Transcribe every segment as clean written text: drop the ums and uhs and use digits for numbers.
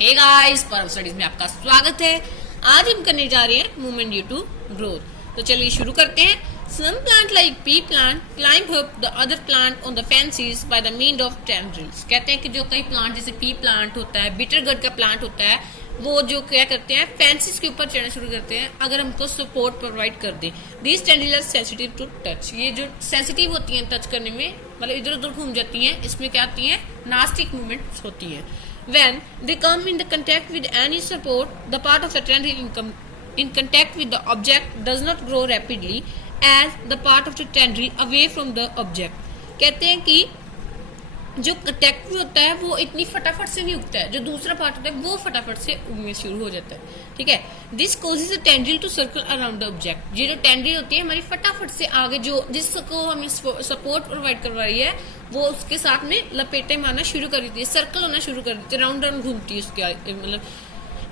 Hey guys, परम studies में आपका स्वागत है। आज हम करने जा रहे हैं मूवमेंट ड्यू टू ग्रोथ। तो चलिए शुरू करते हैं। Some plant like pea plant climb up the other plant on the fences by the mean of tendrils. कहते हैं कि जो कई प्लांट जैसे पी प्लांट होता है, बिटरगट का प्लांट होता है, वो जो क्या करते हैं फेंसेस के ऊपर चढ़ना शुरू करते हैं अगर हमको सपोर्ट प्रोवाइड कर दे। These tendrils are sensitive to touch. ये जो सेंसिटिव होती हैं टच करने में, मतलब इधर उधर घूम जाती हैं, इसमें क्या आती हैं नास्टिक मूवमेंट्स होती हैं। When they come in the contact with any support, the part of the tendril in contact with the object does not grow rapidly as the part of the tendril away from the object। कहते हैं कि जो contact में होता है वो इतनी फटाफट से नहीं उगता है, जो दूसरा पार्ट होता है वो फटाफट से उगने शुरू हो जाता है। ठीक है, this causes the tendril to circle around the object. ये जो टेंड्रिल होती है हमारी फटाफट से आगे जो जिसको हमें सपोर्ट प्रोवाइड करवा रही है वो उसके साथ में लपेटे मारना शुरू कर देती है, सर्कल होना शुरू कर देती है, राउंड राउंड घूमती है उसके मतलब।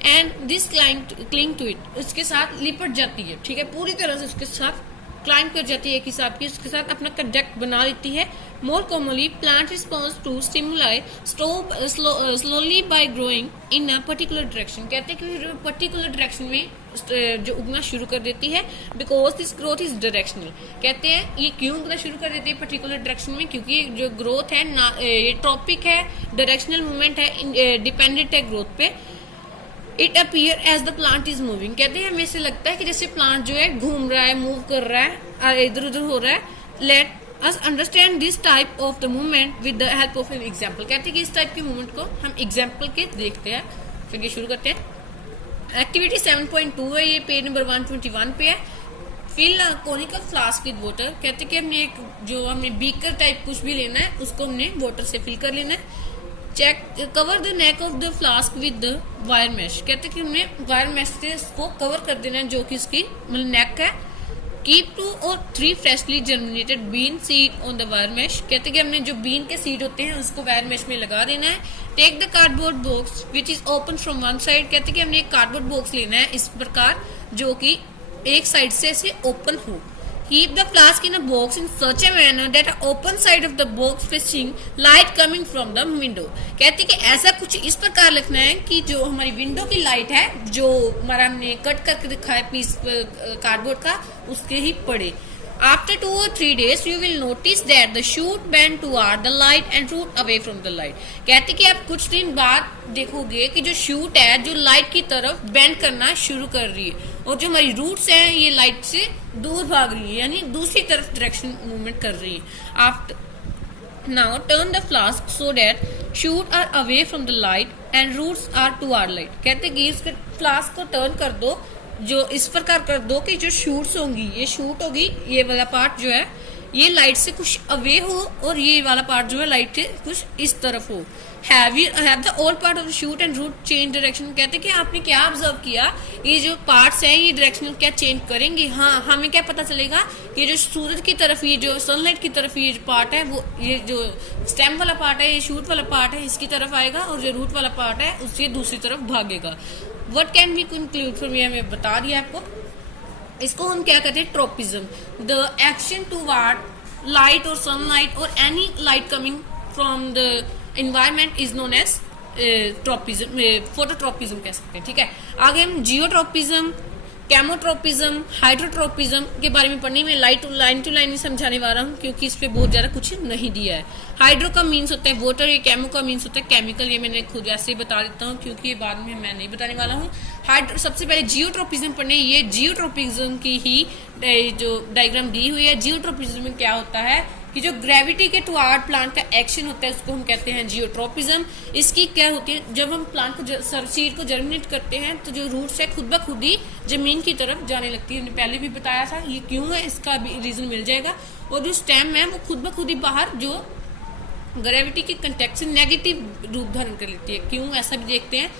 And this cling to it, उसके साथ लिपट जाती है। ठीक है, पूरी तरह से उसके साथ क्लाइंब कर जाती है, एक हिसाब की उसके साथ अपना कंटेक्ट बना लेती है। More commonly plant response to stimuli slowly by growing in a particular direction. कहते हैं कि पर्टिकुलर डायरेक्शन में जो उगना शुरू कर देती है, because this growth is directional. कहते हैं ये क्यों उगना शुरू कर देती है पर्टिकुलर डायरेक्शन में, क्योंकि जो ग्रोथ है ये ट्रॉपिक है, डायरेक्शनल मूवमेंट है, डिपेंडेंट है ग्रोथ पे। It appear as the plant is moving. कहते हैं हमें ऐसे लगता है कि जैसे प्लांट जो है घूम रहा है, मूव कर रहा है, इधर उधर हो रहा है। Let us understand this type of the movement with the help of an example. कहते हैं कि इस टाइप के मूवमेंट को हम एग्जाम्पल के देखते हैं। फिर ये शुरू करते हैं। एक्टिविटी 7.2 है, ये पेज नंबर 121 पे है। Fill conical flask with water. कहते हैं कि हमने बीकर टाइप कुछ भी लेना है, उसको हमने वाटर से फिल कर लेना है। Check cover the neck of the flask with the wire mesh. कहते हैं कि हमने वायर मैश से इसको कवर कर देना है, जो कि इसकी मतलब नेक है। Keep 2 or 3 freshly germinated bean seed on the wire mesh. कहते हैं कि हमने जो बीन के सीड होते हैं उसको वायर मैश में लगा देना है। Take the cardboard box which is open from one side. कहते हैं कि हमने एक कार्डबोर्ड बॉक्स लेना है इस प्रकार, जो कि एक साइड से ऐसे ओपन हो। Keep the flask in a box in such a manner that the open side of the box facing light coming from the window। कहते हैं कि ऐसा कुछ इस प्रकार लिखना है कि जो हमारी विंडो की लाइट है, जो हमारा हमने कट करके दिखा है पीस कार्डबोर्ड का, उसके ही पड़े। After 2 or 3 days, you will notice that the shoot bend toward the light and root away from the light। कहते कि आप कुछ दिन बाद देखोगे कि जो शूट है जो लाइट की तरफ बेंड करना शुरू कर रही है, और जो हमारी रूट्स हैं ये लाइट से दूर भाग रही है, यानी दूसरी तरफ डायरेक्शन मूवमेंट कर रही है। After now turn the flask so that shoot are away from the light and roots are toward light। कहते कि इसके फ्लास्क को टर्न कर दो, जो इस प्रकार कर दो कि जो शूट्स होंगी, ये शूट होगी, ये वाला पार्ट जो है ये लाइट से कुछ अवे हो, और ये वाला पार्ट जो है लाइट के कुछ इस तरफ हो। Have the all part of shoot and route change direction. कहते हैं कि आपने क्या ऑब्जर्व किया, ये जो पार्ट्स हैं ये डायरेक्शन क्या चेंज करेंगे। हाँ, हमें क्या पता चलेगा कि जो सूरज की तरफ, ये जो सनलाइट की तरफ ये जो पार्ट है, वो ये जो स्टेम वाला पार्ट है, ये शूट वाला पार्ट है, इसकी तरफ आएगा, और जो रूट वाला पार्ट है उससे दूसरी तरफ भागेगा। What can we conclude from ये हमें बता दिया आपको। इसको हम क्या कहते हैं, tropism. The action toward light और सनलाइट और any light coming from the environment is known as tropism, phototropism कह सकते हैं। ठीक है, आगे हम जियोट्रोपिज्म, कैमोट्रोपिज्म, हाइड्रोट्रोपिज्म के बारे में पढ़ने में लाइन टू लाइन समझाने वाला हूँ, क्योंकि इस पे बहुत ज्यादा कुछ नहीं दिया है। हाइड्रो का मीन्स होता है वाटर, ये कैमो का मीन्स होता है केमिकल। ये मैंने खुद ऐसे ही बता देता हूँ, क्योंकि ये बाद में मैं नहीं बताने वाला हूँ। हाइड्रो सबसे पहले जियोट्रोपिज्म पढ़ने, ये जियोट्रोपिज्म की ही जो डायग्राम दी हुई है। जियोट्रोपिज्म में क्या होता है कि जो ग्रेविटी के टुवर्ड प्लांट का एक्शन होता है उसको हम कहते हैं जियोट्रोपिज्म। इसकी क्या होती है, जब हम प्लांट को सीड को जर्मिनेट करते हैं तो जो रूट्स है खुद ब खुद ही जमीन की तरफ जाने लगती है। हमने पहले भी बताया था ये क्यों है, इसका भी रीजन मिल जाएगा। और जो स्टेम है वो खुद ब खुद ही बाहर जो ग्रेविटी के कंटेक्ट से नेगेटिव रूप धारण कर लेती है। क्यों, ऐसा भी देखते हैं।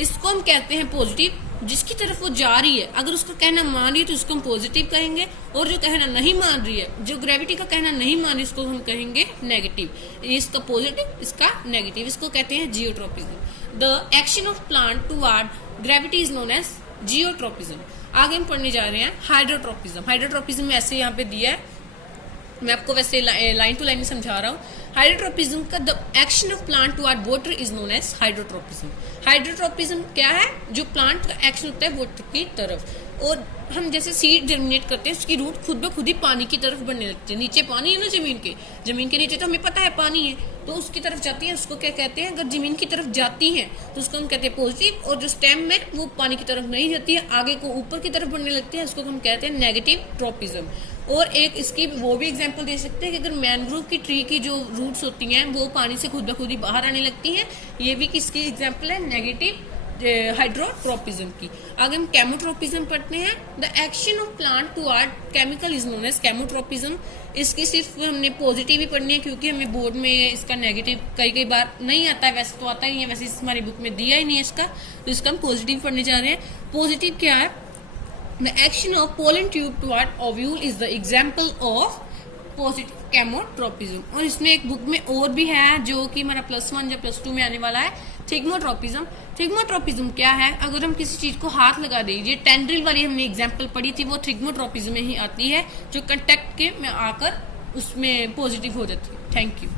इसको हम कहते हैं पॉजिटिव, जिसकी तरफ वो जा रही है अगर उसका कहना मान रही है तो उसको हम पॉजिटिव कहेंगे, और जो कहना नहीं मान रही है, जो ग्रेविटी का कहना नहीं मान रही, उसको हम कहेंगे नेगेटिव। इसका पॉजिटिव, इसका नेगेटिव, इसको कहते हैं geotropism. The action of plant toward gravity is known as geotropism. आगे हम पढ़ने जा रहे हैं हाइड्रोट्रोपिज्म। हाइड्रोट्रोपिज्म ऐसे यहाँ पे दिया है, मैं आपको वैसे लाइन टू लाइन समझा रहा हूँ। हाइड्रोट्रोपिज्म का the action of plant toward water is known as hydrotropism. Hydrotropism क्या है, जो प्लांट का एक्शन होता है वाटर की तरफ, और हम जैसे सीड जर्मिनेट करते हैं उसकी रूट खुद ब खुद ही पानी की तरफ बढ़ने लगती है। नीचे पानी है ना जमीन के नीचे तो हमें पता है पानी है, तो उसकी तरफ जाती है, उसको क्या कहते हैं, अगर जमीन की तरफ जाती है तो उसको हम कहते हैं पॉजिटिव, और जो स्टेम में वो पानी की तरफ नहीं जाती है, आगे को ऊपर की तरफ बढ़ने लगती है, उसको हम कहते हैं नेगेटिव ट्रोपिज्म। और एक इसकी वो भी एग्जांपल दे सकते हैं कि अगर मैनग्रोव की ट्री की जो रूट्स होती हैं वो पानी से खुद ब खुद ही बाहर आने लगती हैं, ये भी किसकी एग्जांपल है, नेगेटिव हाइड्रोट्रोपिज्म की। अगर हम केमोट्रोपिज्म पढ़ते हैं, the action of plant toward chemical is known as chemotropism. इसकी सिर्फ हमने पॉजिटिव ही पढ़नी है क्योंकि हमें बोर्ड में इसका नेगेटिव कई बार नहीं आता है, वैसे तो आता ही है, वैसे हमारी बुक में दिया ही नहीं है इसका, तो इसका हम पॉजिटिव पढ़ने जा रहे हैं। पॉजिटिव क्या है, the action of pollen tube toward ovule is the example of positive केमोट्रोपिज्म। और इसमें एक बुक में और भी है जो कि हमारा +1 या +2 में आने वाला है, थिग्मोट्रोपिज्म। थिग्मोट्रोपिज्म क्या है, अगर हम किसी चीज को हाथ लगा दें, ये टेंड्रिल वाली हमने एग्जांपल पढ़ी थी, वो थिग्मोट्रोपिज्म में ही आती है, जो कांटेक्ट के में आकर उसमें पॉजिटिव हो जाती है। Thank you.